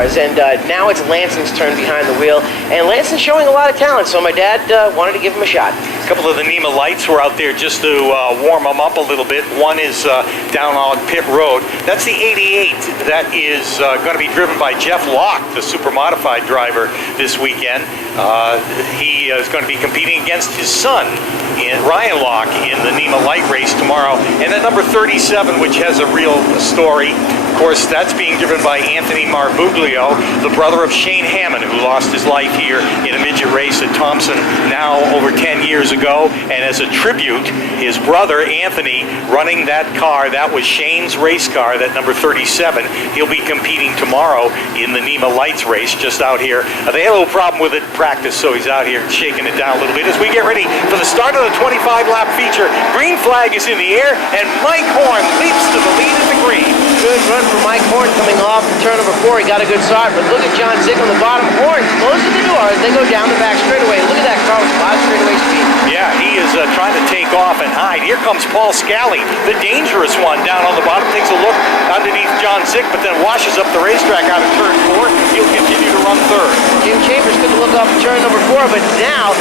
cars, and now it's Lansing's turn behind the wheel, and Lansing's showing a lot of talent, so my dad wanted to give him a shot. A couple of the Nema lights were out there just to warm them up a little bit. One is down on pit road. That's the 88 that is going to be driven by Jeff Locke, the super modified driver this weekend. He is going to be competing against his son, Ryan Locke, in the Nema light race tomorrow. And then number 37, which has a real story. Of course, that's being driven by Anthony Marbuglio, the brother of Shane Hammond, who lost his life here in a midget race at Thompson now over 10 years ago. And as a tribute, his brother Anthony running that car, that was Shane's race car, that number 37. He'll be competing tomorrow in the Nema Lights race just out here. They had a little problem with it in practice, so he's out here shaking it down a little bit as we get ready for the start of the 25-lap feature. Green flag is in the air, and Mike Horn leaps to the lead at the green. Good run for Mike Horn coming off turn number 4. He got a good start, but look at John Zick on the bottom. Horn closes the door as they go down the back straightaway. Look at that car with a lot of straightaway speed. Yeah, he is trying to take off and hide. Here comes Paul Scally, the dangerous one, down on the bottom. Takes a look underneath John Zick, but then washes up the racetrack out of turn 4. He'll continue to run third. Jim Chambers took a look off turn number 4, but now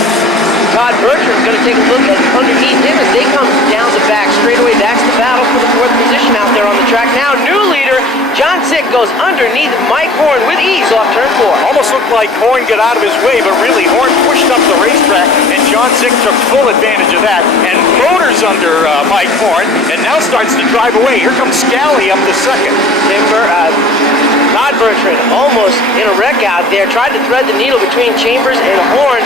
Todd Bertrand's going to take a look at underneath him as they come down the back straightaway. That's the battle for the 4th position out there on the track. Now, new leader, John Zick goes underneath Mike Horn with ease off turn 4. Almost looked like Horn got out of his way, but really Horn pushed up the racetrack, and John Zick took full advantage of that and motors under Mike Horn, and now starts to drive away. Here comes Scally up to second. Todd Bertrand almost in a wreck out there, tried to thread the needle between Chambers and Horn,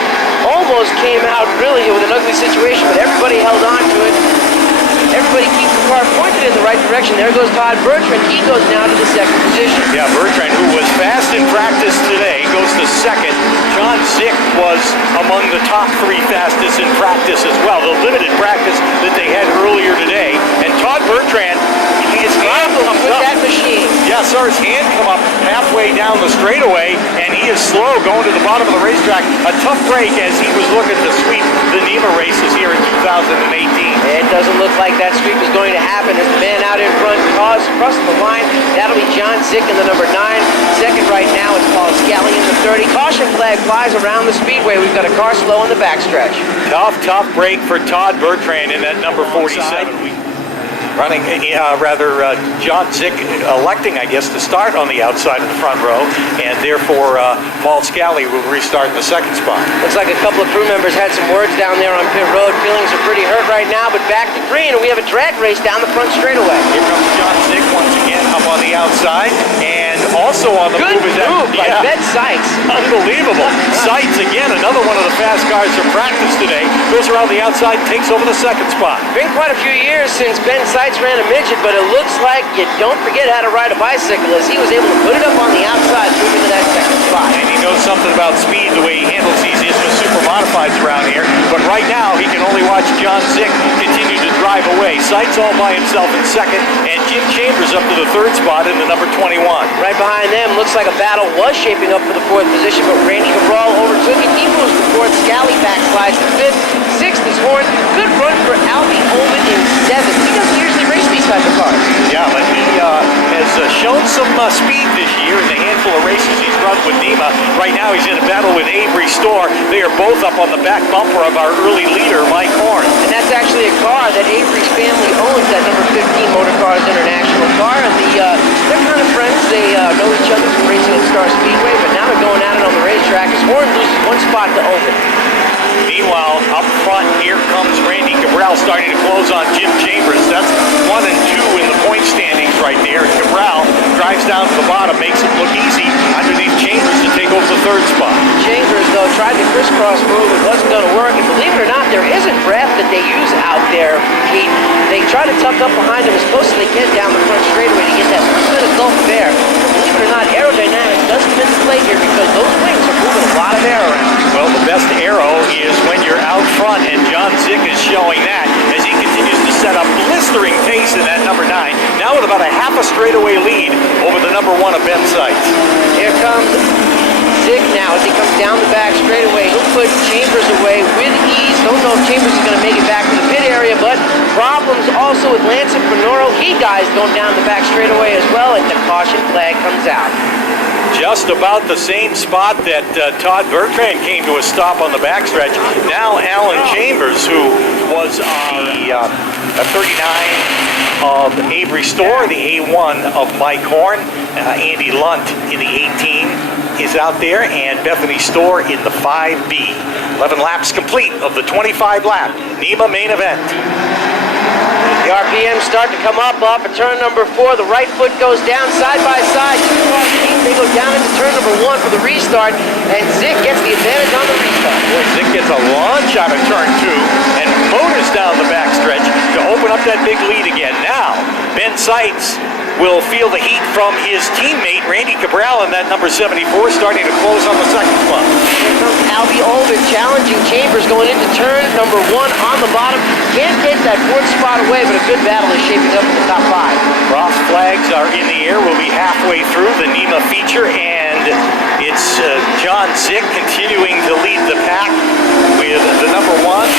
almost came out really with an ugly situation, but everybody held on to it. Everybody keeps the car pointed in the right direction. There goes Todd Bertrand. He goes now to the 2nd position. Yeah, Bertrand, who was fast in practice today, goes to 2nd. John Zick was among the top 3 fastest in practice as well, the limited practice that they had earlier today. And Todd Bertrand, his hand comes with up. that machine. Yeah, saw his hand come up halfway down the straightaway, and he is slow going to the bottom of the racetrack. A tough break as he was looking to sweep the Nema races here in 2018. It doesn't look like that sweep is going to happen as the man out in front crosses the line. That'll be John Zick in the number 9. Second right now is Paul Scally in the 30. Caution flag flies around the speedway. We've got a car slow in the backstretch. Tough break for Todd Bertrand in that number 47. Running, John Zick electing, I guess, to start on the outside of the front row, and therefore Paul Scally will restart in the 2nd spot. Looks like a couple of crew members had some words down there on pit road. Feelings are pretty hurt right now, but back to green, and we have a drag race down the front straightaway. Here comes John Zick once again up on the outside, and also on the good move by Ben Sykes. Unbelievable. Sykes, again, another one of the fast cars for practice today, goes around the outside, takes over the 2nd spot. Been quite a few years since Ben Sykes ran a midget, but it looks like you don't forget how to ride a bicycle as he was able to put it up on the outside, moving to that 2nd spot. And he knows something about speed, the way he handles these super modifieds around here. But right now, he can only watch John Zick continue to drive away. Sykes all by himself in 2nd, and Jim Chambers up to the 3rd spot in the number 21. Right behind them, looks like a battle was shaping up for the 4th position, but Randy Cabral overtook it. He moves to 4th. Scally backslides to 5th. 6th is Horn. Good run for Albie Holman in 7th. He doesn't usually race these type of cars. Yeah, but he has shown some speed this year in the handful of races he's run with Nema. Right now he's in a battle with Avery Storr. They are both up on the back bumper of our early leader, Mike Horn. And that's actually a car that Avery's family owns, that number 15 Motor Cars International car. And they're kind of friends. They know each other from racing at Star Speedway, but now they're going at it on the racetrack as Horn loses 1 spot to Owen. Meanwhile, up front, here comes Randy Cabral starting to close on Jim Chambers. That's 1 and 2 in the point standings right there. Cabral drives down to the bottom, makes it look easy underneath Chambers to take over the 3rd spot. Chambers, though, tried the crisscross move. It wasn't going to work. And believe it or not, there is a breath that they use out there, Pete. They try to tuck up behind him as close as they can down the front straightaway to get that little bit of gulp of air. Believe it or not, aerodynamics does come into play here because those wings are moving a lot of air around. Well, the best aero is when you're out front, and John Zick is showing that as he continues to set up blistering pace in that number 9. Now with about a half a straightaway lead over the number 1 of Ben Sykes. Here comes Zick now as he comes down the back straightaway. He'll put Chambers away with ease. Don't know if Chambers is going to make it back to the pit area, but problems also with Lance and Finoro. He guys going down the back straightaway as well, and the caution flag comes out. Just about the same spot that Todd Bertrand came to a stop on the backstretch. Now Alan Chambers, who was the 39 of Avery Storr, the A1 of Mike Horn, Andy Lunt in the 18 is out there, and Bethany Storr in the 5B. 11 laps complete of the 25 lap Nema main event. The RPM start to come up off of turn number 4. The right foot goes down side by side. Two cars team, they go down into turn number 1 for the restart, and Zick gets the advantage on the restart. Boy, Zick gets a launch out of turn 2 and motors down the backstretch to open up that big lead again. Now, Ben Seitz will feel the heat from his teammate, Randy Cabral, in that number 74, starting to close on the second spot. Here comes Albie Olvin challenging Chambers going into turn number 1 on the bottom. Can't take that 4th spot away, but a good battle is shaping up in the top 5. Cross flags are in the air. We'll be halfway through the Nema feature, and it's John Zick continuing to lead the pack with the number 1.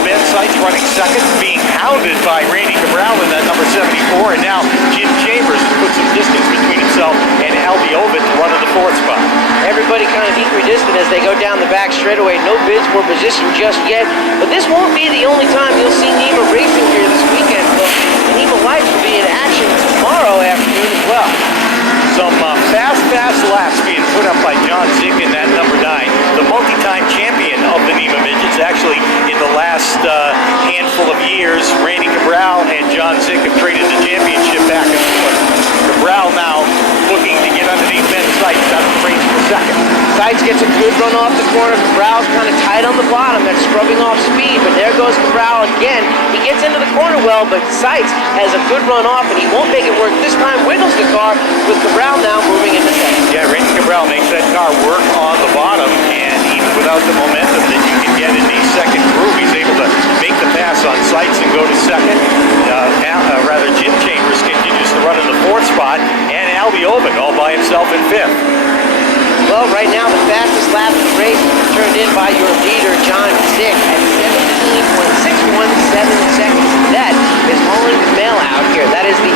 Ben Seitz running second, being hounded by Randy Cabral in that number 74, and now Jim Chambers has put some distance between himself and Albie Olvin to run in the 4th spot. Everybody kind of equidistant as they go down the back straightaway. No bids for position just yet, but this won't be the only time you'll see Nema racing here this weekend. So Nema Lights will be in action tomorrow afternoon as well. Some fast laps being put up by John Zick in that number 9, the multi-time champion of the Nema Midgets. Actually, in the last handful of years, Randy Cabral and John Zick have traded the championship back and forth. Cabral now looking to get underneath Ben Seitz out of the race for second. Seitz gets a good run off the corner. Cabral's kind of tight on the bottom. That's scrubbing off speed, but there goes Cabral again. He gets into the corner well, but Seitz has a good run off, and he won't make it work this time. Wiggles the car with Cabral now moving into second. Yeah, Randy Cabral makes that car work on the bottom, and even without the momentum that you can get in the second groove, he's able to make the pass on Seitz and go to second. Jim Chambers continues to run in the 4th spot, and Albie Olvin all by himself in 5th. Well, right now the fastest lap of the race is turned in by your leader, John Zick, at 17.617 seconds. That is hauling the mail out here. That is the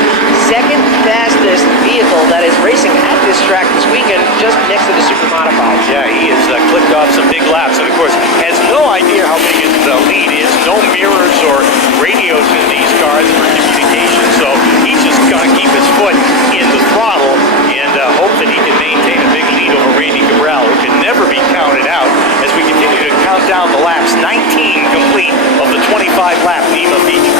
second fastest vehicle that is racing at this track this weekend, just next to the Super Modifieds. Yeah, he has clicked off some big laps, and of course has no idea how big his lead is. No mirrors or radios in these cars for communication, so he's just going to keep his foot in the throttle and hope that he can maintain a big lead over Randy Cabral, who can never be counted out as we continue to count down the laps. 19 complete of the 25-lap Nema feature.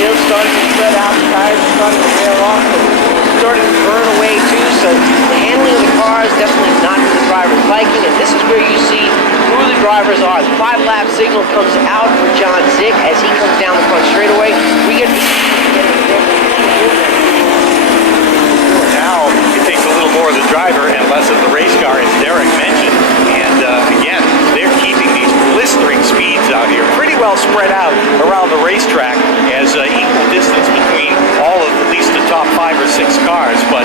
Field's starting to spread out, the tires are starting to wear off, it's starting to burn away too, so the handling of the car is definitely not to the driver's liking, and this is where you see who the drivers are. The 5-lap signal comes out for John Zick as he comes down the front straightaway. We get now it takes a little more of the driver and less of the race car, as Derek mentioned, and again, they're keeping these blistering speeds out here pretty well spread out around the racetrack as equal distance between all of at least the top 5 or 6 cars, but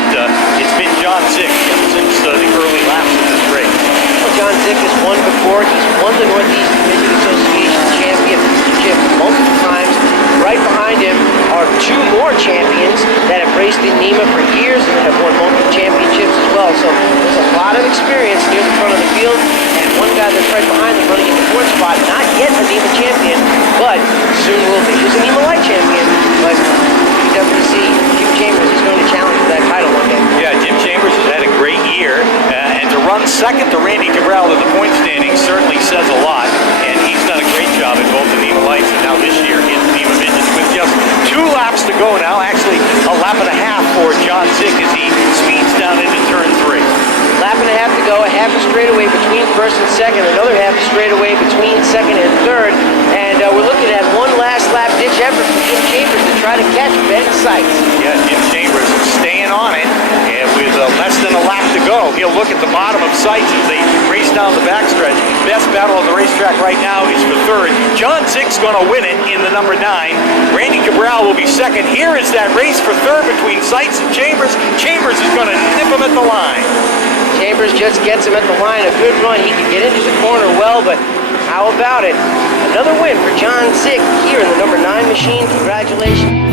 it's been John Zick since the early laps of this race. Well, John Zick has won before. He's won the Northeast Midget Association championship multiple times. Right behind him are 2 more champions that have raced in Nema for years and have won multiple championships as well. So there's a lot of experience near the front of the field, and one guy that's right behind them running in the 4th spot, not yet a Nema champion, but soon will be. He's a Nema Light champion, but you definitely see Jim Chambers is going to challenge for that title one day. Yeah, Jim Chambers has had a great year, and to run second to Randy Cabral in the point standing certainly says a lot, and he's done a great job in both the Nema Lights and now this year in the Nema Midgets with just 2 laps to go now, actually a lap and a half for John Zick as he speeds down into turn 3. Lap and a half to go, a half a straightaway between first and second, another half a straightaway between second and third, and we're looking at one last lap ditch effort from Jim Chambers to try to catch Ben Seitz. Yeah, Jim Chambers staying on it, and with less than a lap to go, he'll look at the bottom of Seitz as they race down the backstretch. Best battle on the racetrack right now is for third. John Zick's going to win it in the number 9. Randy Cabral will be second. Here is that race for third between Seitz and Chambers. Chambers is going to nip him at the line. Chambers just gets him at the line. A good run. He can get into the corner well, but how about it? Another win for John Zick here in the number 9 machine. Congratulations.